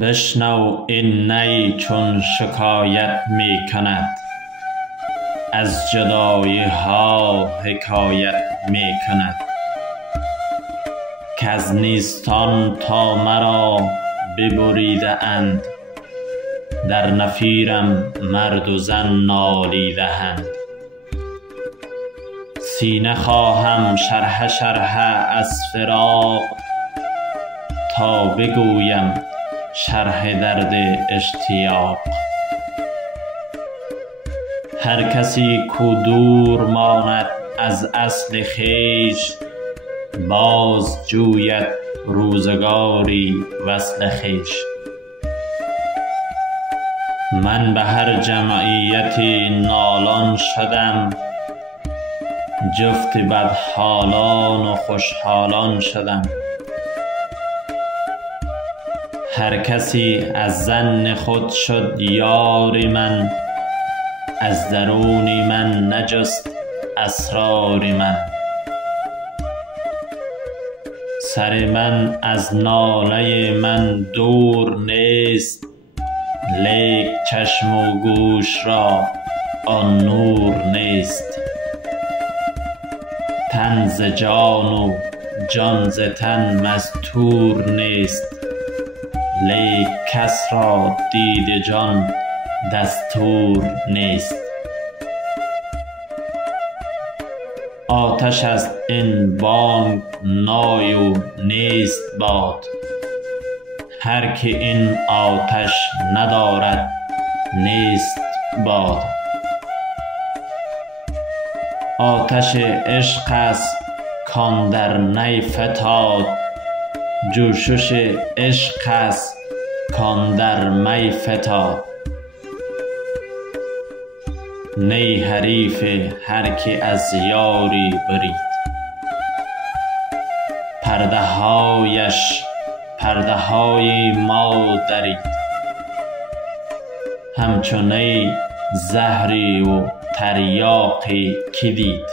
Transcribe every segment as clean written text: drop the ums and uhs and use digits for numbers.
بشنو این نی چون شکایت می کند، از جدایی ها حکایت می کند. کز نیستان تا مرا ببریده اند، در نفیرم مرد و زن نالیده اند. سینه خواهم شرحه شرحه از فراق، تا بگویم شرح درد اشتیاق. هر کسی کو دور ماند از اصل خویش، باز جوید روزگاری وصل خویش. من به هر جمعیتی نالان شدم، جفت بدحالان و خوشحالان شدم. هر کسی از ظن خود شد یار من، از درون من نجست اسرار من. سر من از ناله من دور نیست، لیک چشم و گوش را آن نور نیست. تن ز جان و جان ز تن مستور نیست، لیک کس را دید جان دستور نیست. آتش است این بانگ نای و نیست باد، هر که این آتش ندارد نیست باد. آتش عشق است کان در نی فتاد، جوشش عشق است کان در می فتاد. نی حریف هر که از یاری برید، پرده هایش پرده های ما درید. همچو نی زهری و تریاقی که دید،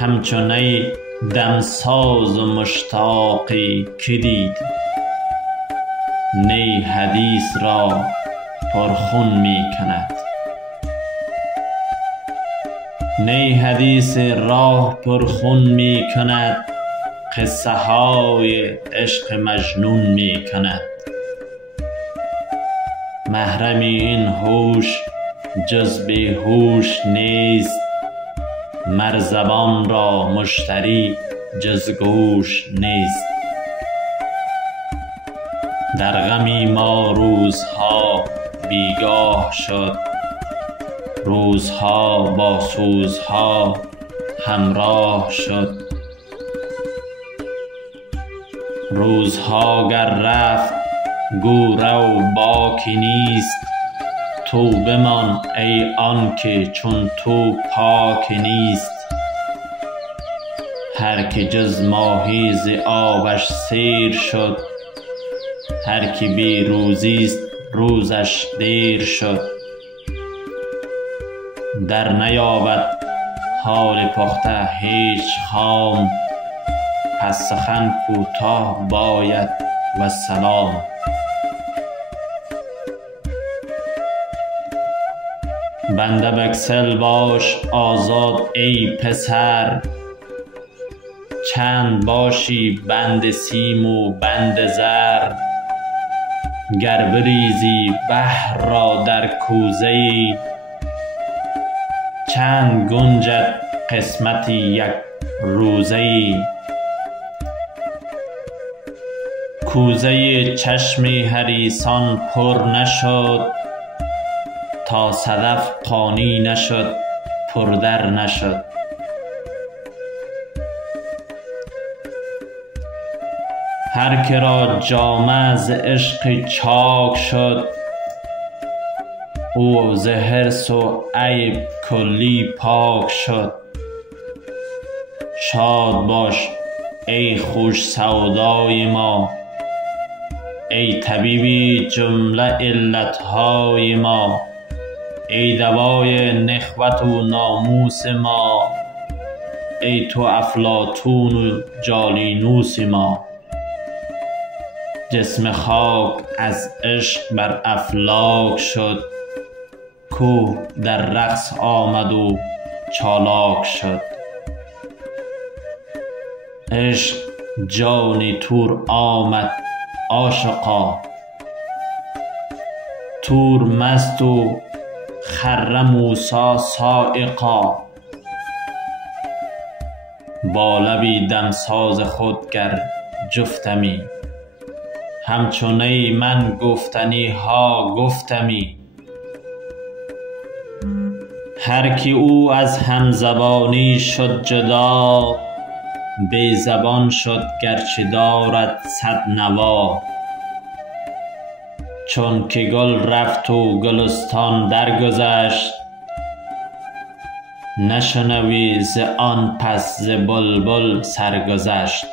همچو نی دمساز و مشتاقی که دید. نی حدیث را پرخون می کند، نی حدیث راه پرخون می کند. قصه های عشق مجنون می کند. محرم این هوش جز بیهوش نیست، مر زبان را مشتری جز گوش نیست. در غمی ما روزها بیگاه شد، روزها با سوزها همراه شد. روزها گر رفت گو رو باکی نیست، تو بمان ای آنکه چون تو پاک نیست. هر که جز ماهی ز آبش سیر شد، هر که بی روزیست روزش دیر شد. در نیابد حال پخته هیچ خام، پس سخن کوتاه باید و سلام. بنده بگسل باش آزاد ای پسر، چند باشی بند سیم و بند زر. گر بریزی بحر را در کوزه ای، چند گنجد قسمت یک روزه ای. کوزه چشم حریصان پر نشد، تا صدف قانی نشد پردر نشد. هر که را جامه ز عشق چاک شد، او ز حرص و عیب کلی پاک شد. شاد باش ای خوش سودای ما، ای طبیبی جمله علتهای ما. ای دوای نخوت و ناموس ما، ای تو افلاطون و جالینوس ما. جسم خاک از عشق بر افلاک شد. کوه در رقص آمد و چالاک شد. عشق جان طور آمد عاشقا، طور مست و خر موسی صاعقا. با لبی دمساز خود گر جفتمی، همچو نی من گفتنی ها گفتمی. هر کی او از همزبانی شد جدا، بی زبان شد گرچه دارد صد نوا. چون که گل رفت و گلستان درگذشت، نشنوی ز آن پس ز بلبل سرگذشت.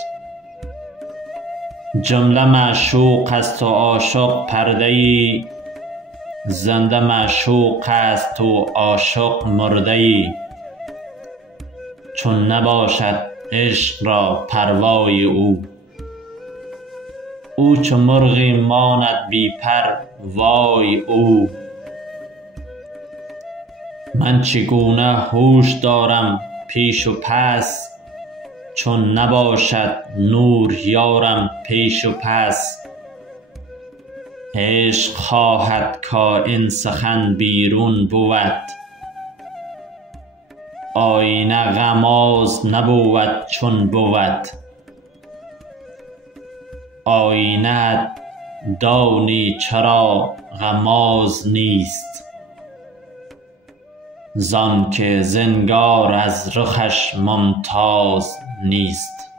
جمله معشوق است و عاشق پرده ای، زنده معشوق است و عاشق مرده ای. چون نباشد عشق را پروای او چو مرغی ماند بی پر وای او. من چگونه هوش دارم پیش و پس، چون نباشد نور یارم پیش و پس. عشق خواهد کاین سخن بیرون بود، آینه غماز نبود چون بود. آینه دانی چرا غماز نیست، زان که زنگار از رخش ممتاز نیست.